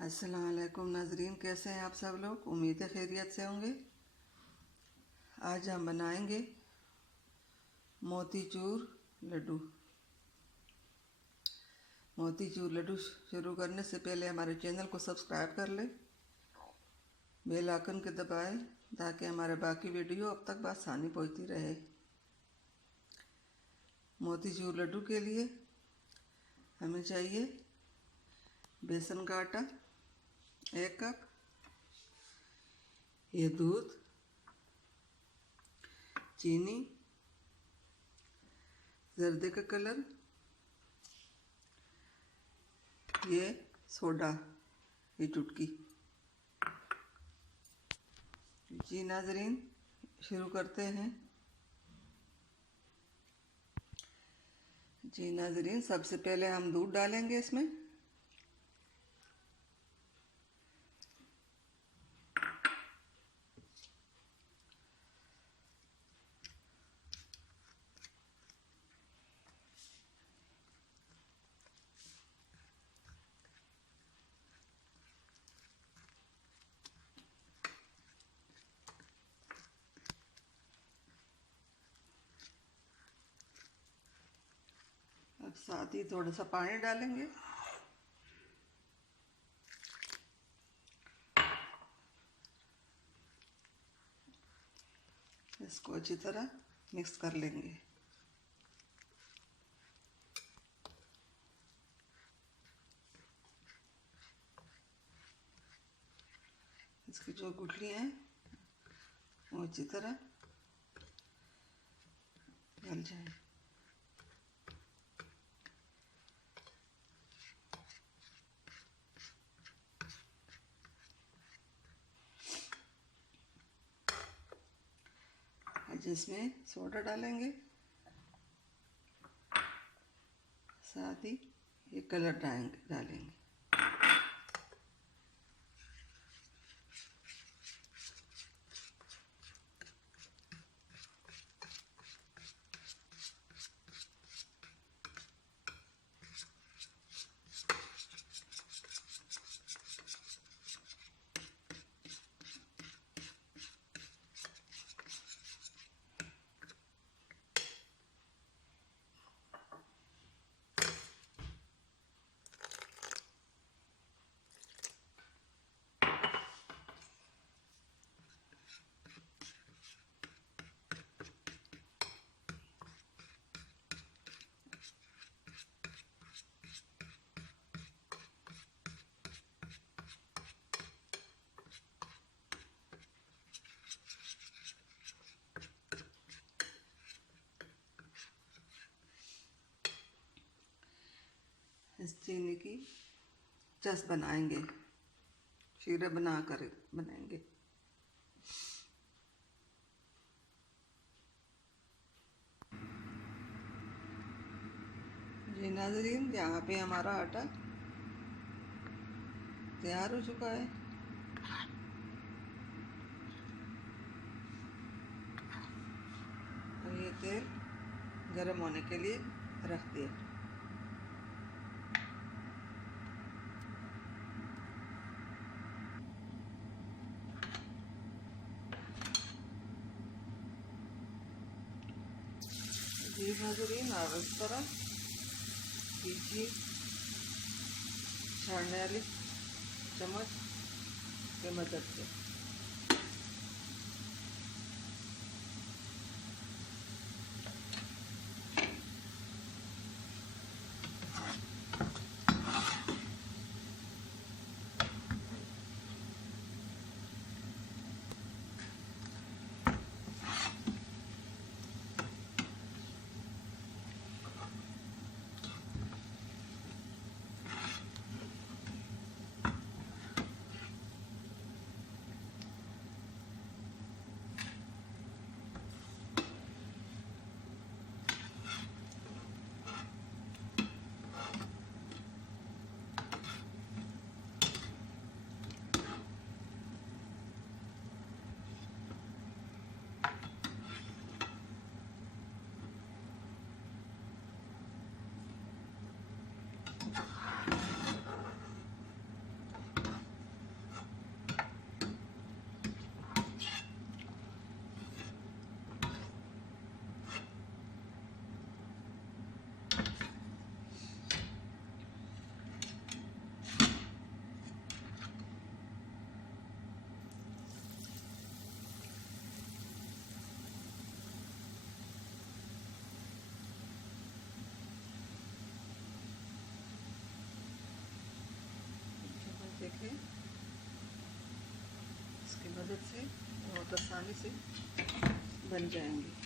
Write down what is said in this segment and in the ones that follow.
अस्सलाम वालेकुम नाजरीन, कैसे हैं आप सब लोग। उम्मीद है खैरियत से होंगे। आज हम बनाएंगे मोतीचूर लड्डू। मोतीचूर लड्डू शुरू करने से पहले हमारे चैनल को सब्सक्राइब कर लें, बेल आइकन के दबाएं ताकि हमारे बाकी वीडियो अब तक आसानी पहुंचती रहे। मोतीचूर लड्डू के लिए हमें चाहिए बेसन का आटा 1 कप, ये दूध, चीनी, जर्दे का कलर, ये सोडा, ये चुटकी। जी नाजरीन, शुरू करते हैं। जी नाजरीन, सबसे पहले हम दूध डालेंगे इसमें। अब साथ ही थोड़ा सा पानी डालेंगे। इसको अच्छी तरह मिक्स कर लेंगे। इसकी जो गुठलियाँ हैं वो अच्छी तरह गल जाए। जिसमें सोडा डालेंगे, साथ ही ये कलर डालेंगे। इस चीनी की चस बनाएंगे, शीरा बनाकर बनाएंगे। जी नाजरीन, यहाँ पे हमारा आटा तैयार हो चुका है। और ये तेल गरम होने के लिए रख दिया। जी नाजरीन, अब इस तरह कीजिए छाड़ने वाली चम्मच की मदद से। मदद से बहुत आसानी से बन जाएंगे।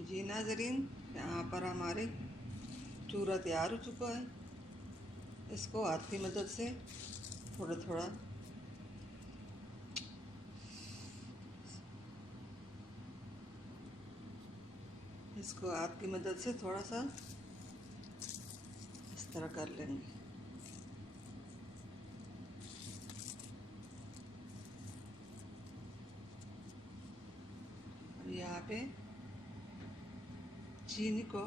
जी नाज़रीन, यहाँ पर हमारे चूरा तैयार हो चुका है। इसको हाथ की मदद से थोड़ा थोड़ा इसको हाथ की मदद से थोड़ा सा इस तरह कर लेंगे। और यहाँ पे चीनी को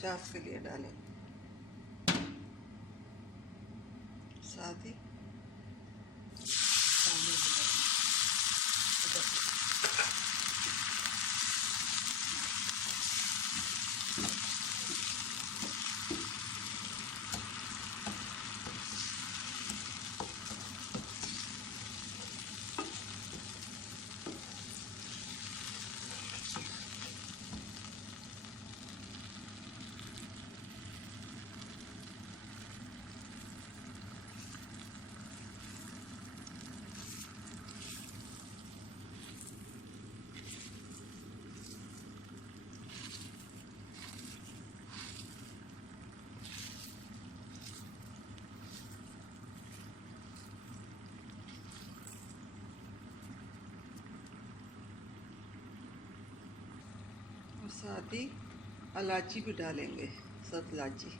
चाश के लिए डालें, साथ ही पानी मिलाएं। और साथ ही इलायची भी डालेंगे, सब इलायची।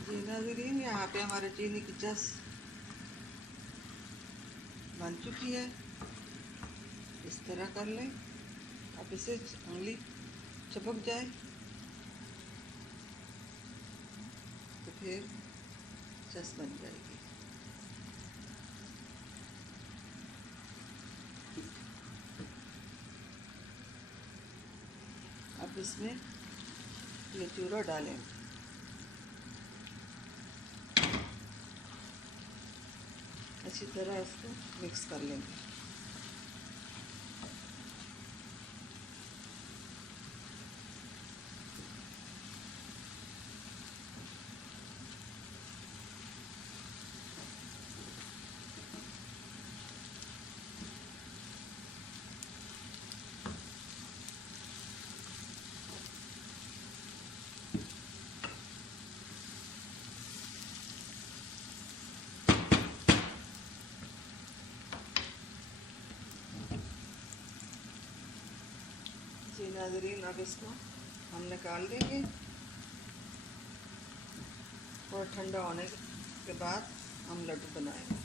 जी नाज़रीन, यहाँ पे हमारे चीनी की चाश बन चुकी है। इस तरह कर लें। अब इसे उंगली चिपक जाए तो फिर चाश बन जाएगी। अब इसमें ये चूरा डालें। अच्छी तरह इसको मिक्स कर लेंगे। जी नाज़रीन, अब इसको हम निकाल लेंगे। थोड़ा ठंडा होने के बाद हम लड्डू बनाएंगे।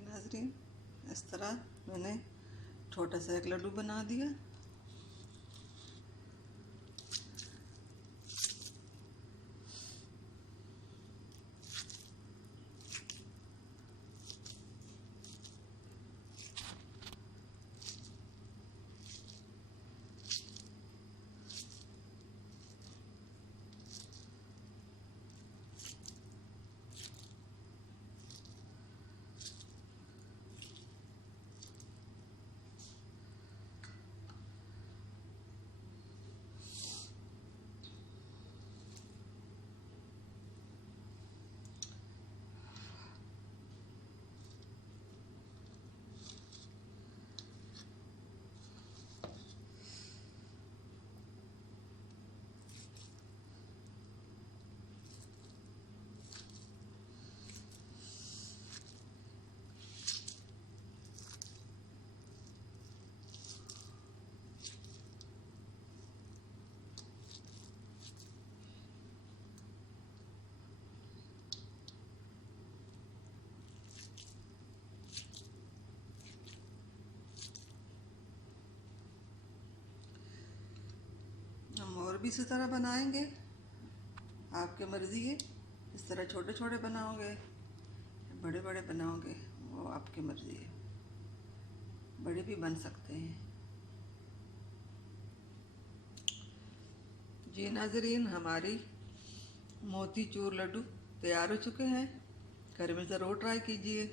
नाज़रीन, इस तरह मैंने छोटा सा एक लड्डू बना दिया। हम और भी इसी तरह बनाएंगे, आपके मर्ज़ी है। इस तरह छोटे छोटे बनाओगे, बड़े बड़े बनाओगे, वो आपकी मर्ज़ी है। बड़े भी बन सकते हैं। जी नाज़रीन, हमारी मोतीचूर लड्डू तैयार हो चुके हैं। घर में ज़रूर ट्राई कीजिए।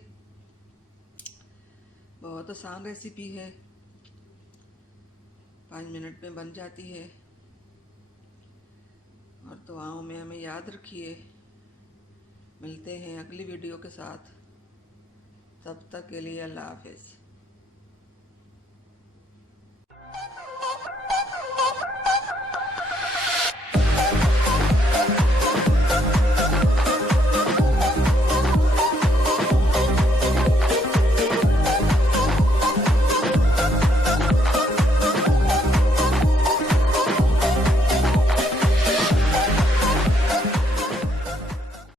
बहुत आसान रेसिपी है, 5 मिनट में बन जाती है। और दुआओं में हमें याद रखिए। मिलते हैं अगली वीडियो के साथ। तब तक के लिए अल्लाह हाफ़िज़।